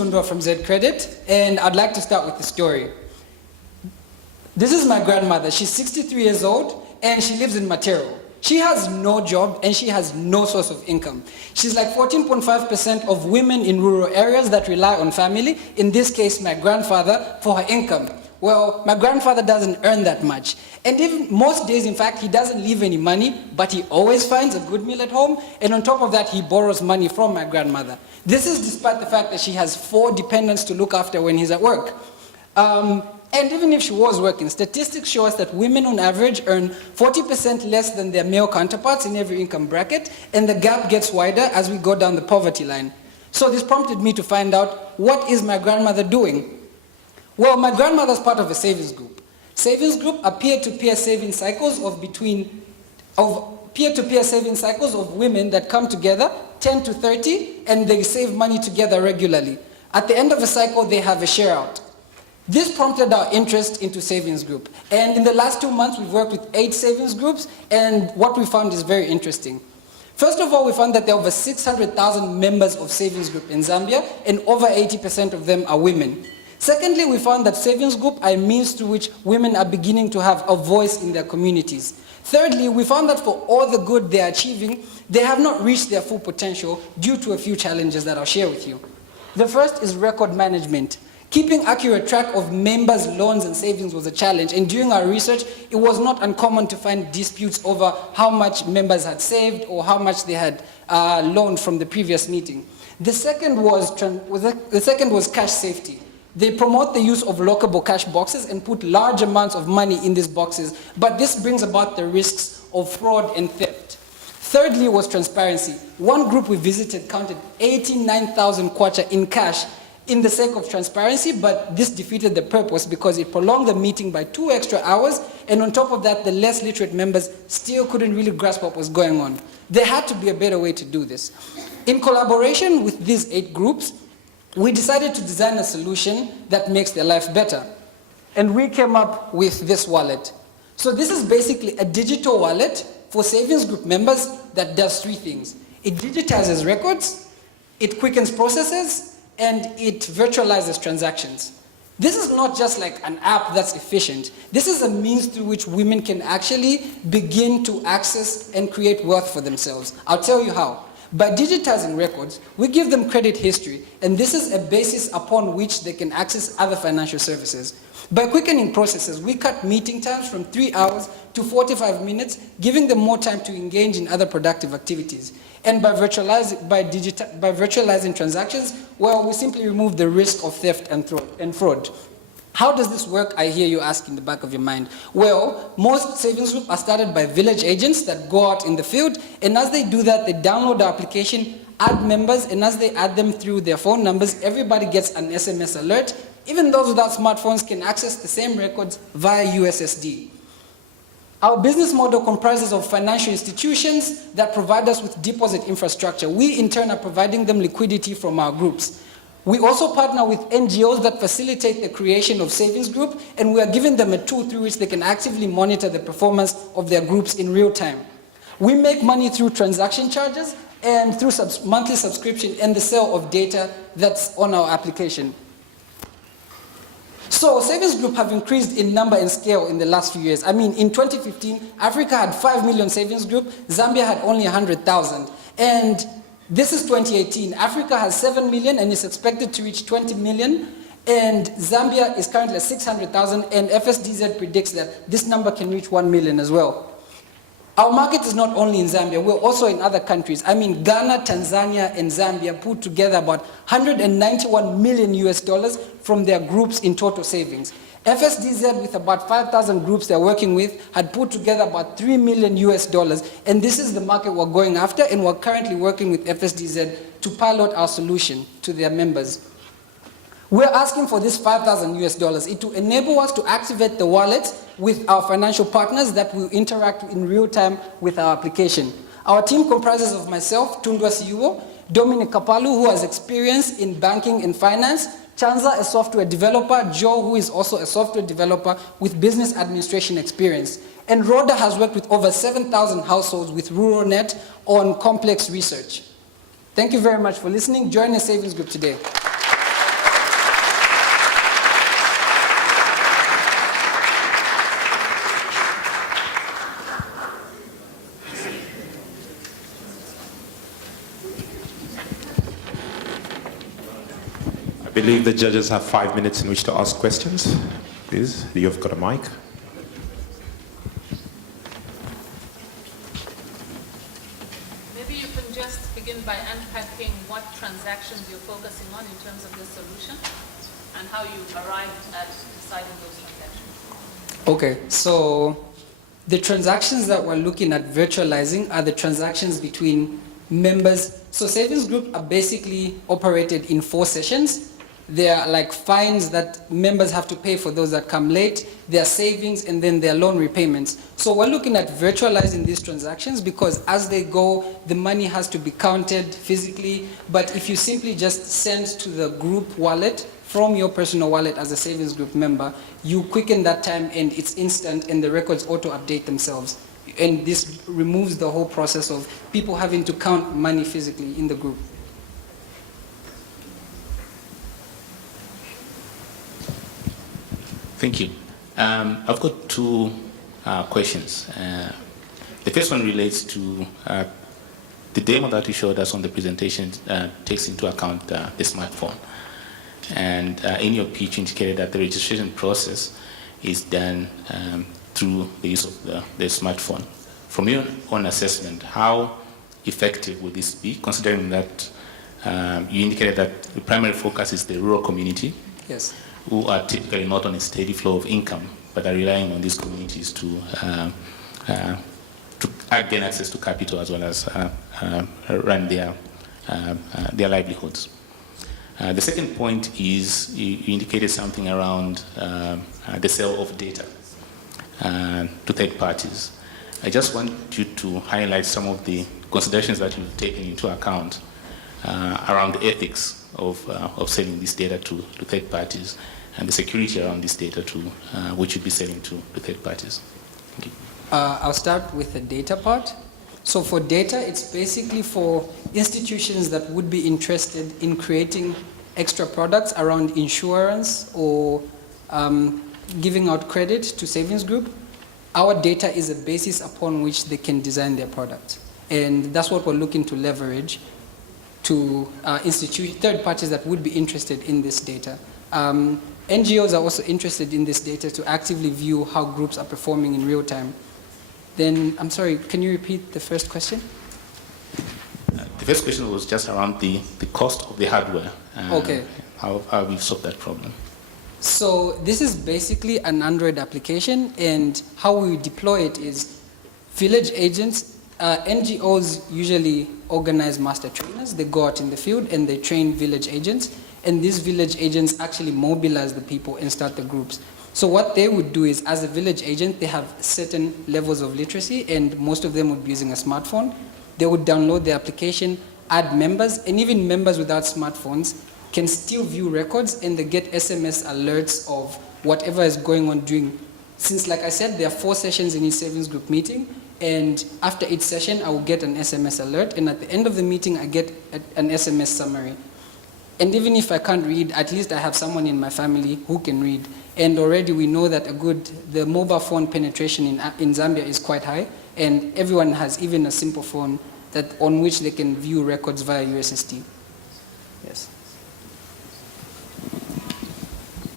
Tundwa from ZedCredit, and I'd like to start with the story. This is my grandmother. She's 63 years old, and she lives in Matero. She has no job, and she has no source of income. She's like 14.5% of women in rural areas that rely on family, in this case, my grandfather, for her income. Well, my grandfather doesn't earn that much. And even most days, in fact, he doesn't leave any money, but he always finds a good meal at home, and on top of that, he borrows money from my grandmother. This is despite the fact that she has 4 dependents to look after when he's at work. And even if she was working, statistics show us that women on average earn 40% less than their male counterparts in every income bracket, and the gap gets wider as we go down the poverty line. So this prompted me to find out, what is my grandmother doing? Well, my grandmother's part of a savings group. Savings group are peer-to-peer saving cycles of peer-to-peer saving cycles of women that come together, 10 to 30, and they save money together regularly. At the end of a cycle, they have a share out. This prompted our interest into savings group. And in the last 2 months, we've worked with 8 savings groups, and what we found is very interesting. First of all, we found that there are over 600,000 members of savings group in Zambia, and over 80% of them are women. Secondly, we found that savings group are a means through which women are beginning to have a voice in their communities. Thirdly, we found that for all the good they are achieving, they have not reached their full potential due to a few challenges that I'll share with you. The first is record management. Keeping accurate track of members' loans and savings was a challenge, and during our research, it was not uncommon to find disputes over how much members had saved or how much they had loaned from the previous meeting. The second was cash safety. They promote the use of lockable cash boxes and put large amounts of money in these boxes, but this brings about the risks of fraud and theft. Thirdly was transparency. One group we visited counted 89,000 kwacha in cash in the sake of transparency, but this defeated the purpose because it prolonged the meeting by 2 extra hours, and on top of that, the less literate members still couldn't really grasp what was going on. There had to be a better way to do this. In collaboration with these 8 groups, we decided to design a solution that makes their life better. And we came up with this wallet. So this is basically a digital wallet for savings group members that does 3 things. It digitizes records, it quickens processes, and it virtualizes transactions. This is not just like an app that's efficient. This is a means through which women can actually begin to access and create wealth for themselves. I'll tell you how. By digitizing records, we give them credit history, and this is a basis upon which they can access other financial services. By quickening processes, we cut meeting times from 3 hours to 45 minutes, giving them more time to engage in other productive activities. And by virtualizing transactions, well, we simply remove the risk of theft and fraud. How does this work, I hear you ask in the back of your mind? Well, most savings groups are started by village agents that go out in the field, and as they do that, they download the application, add members, and as they add them through their phone numbers, everybody gets an SMS alert. Even those without smartphones can access the same records via USSD. Our business model comprises of financial institutions that provide us with deposit infrastructure. We, in turn, are providing them liquidity from our groups. We also partner with NGOs that facilitate the creation of savings group, and we are giving them a tool through which they can actively monitor the performance of their groups in real time. We make money through transaction charges and through monthly subscription and the sale of data that's on our application. So savings groups have increased in number and scale in the last few years. I mean, in 2015, Africa had 5 million savings groups, Zambia had only 100,000. And this is 2018. Africa has 7 million and is expected to reach 20 million. And Zambia is currently at 600,000, and FSDZ predicts that this number can reach 1 million as well. Our market is not only in Zambia, we're also in other countries. I mean, Ghana, Tanzania, and Zambia put together about $191 million from their groups in total savings. FSDZ, with about 5,000 groups they're working with, had put together about $3 million, and this is the market we're going after, and we're currently working with FSDZ to pilot our solution to their members. We're asking for this $5,000. It will enable us to activate the wallets with our financial partners that will interact in real time with our application. Our team comprises of myself, Tundwa Siyubo, Dominic Kapalu, who has experience in banking and finance, Chanza, a software developer, Joe, who is also a software developer with business administration experience. And Rhoda has worked with over 7,000 households with RuralNet on complex research. Thank you very much for listening. Join the savings group today. I believe the judges have 5 minutes in which to ask questions. Please, you've got a mic. Maybe you can just begin by unpacking what transactions you're focusing on in terms of this solution and how you arrived at deciding those transactions. Okay, so the transactions that we're looking at virtualizing are the transactions between members. So savings groups are basically operated in 4 sessions. There are like fines that members have to pay for those that come late, their savings, and then their loan repayments. So we're looking at virtualizing these transactions because as they go, the money has to be counted physically. But if you simply just send to the group wallet from your personal wallet as a savings group member, you quicken that time and it's instant and the records auto-update themselves. And this removes the whole process of people having to count money physically in the group. Thank you. I've got 2 questions. The first one relates to the demo that you showed us on the presentation takes into account the smartphone. And in your pitch indicated that the registration process is done through the use of the smartphone. From your own assessment, how effective would this be, considering that you indicated that the primary focus is the rural community? Yes. Who are typically not on a steady flow of income, but are relying on these communities to gain access to capital as well as run their livelihoods. The second point is you indicated something around the sale of data to third parties. I just want you to highlight some of the considerations that you've taken into account around the ethics of selling this data to third parties and the security around this data to which you'd be selling to third parties. Thank you. I'll start with the data part. So for data, it's basically for institutions that would be interested in creating extra products around insurance or giving out credit to savings group. Our data is a basis upon which they can design their product. And that's what we're looking to leverage to third parties that would be interested in this data. NGOs are also interested in this data to actively view how groups are performing in real time. Then, I'm sorry, can you repeat the first question? The first question was just around the cost of the hardware. Okay. How we've solved that problem. So this is basically an Android application, and how we deploy it is village agents. NGOs usually organize master trainers. They go out in the field and they train village agents, and these village agents actually mobilize the people and start the groups. So what they would do is, as a village agent, they have certain levels of literacy, and most of them would be using a smartphone. They would download the application, add members, and even members without smartphones can still view records, and they get SMS alerts of whatever is going on during. Since, like I said, there are 4 sessions in each savings group meeting, and after each session, I will get an SMS alert, and at the end of the meeting, I get an SMS summary. And even if I can't read, at least I have someone in my family who can read. And already we know that the mobile phone penetration in Zambia is quite high, and everyone has even a simple phone on which they can view records via USSD. Yes.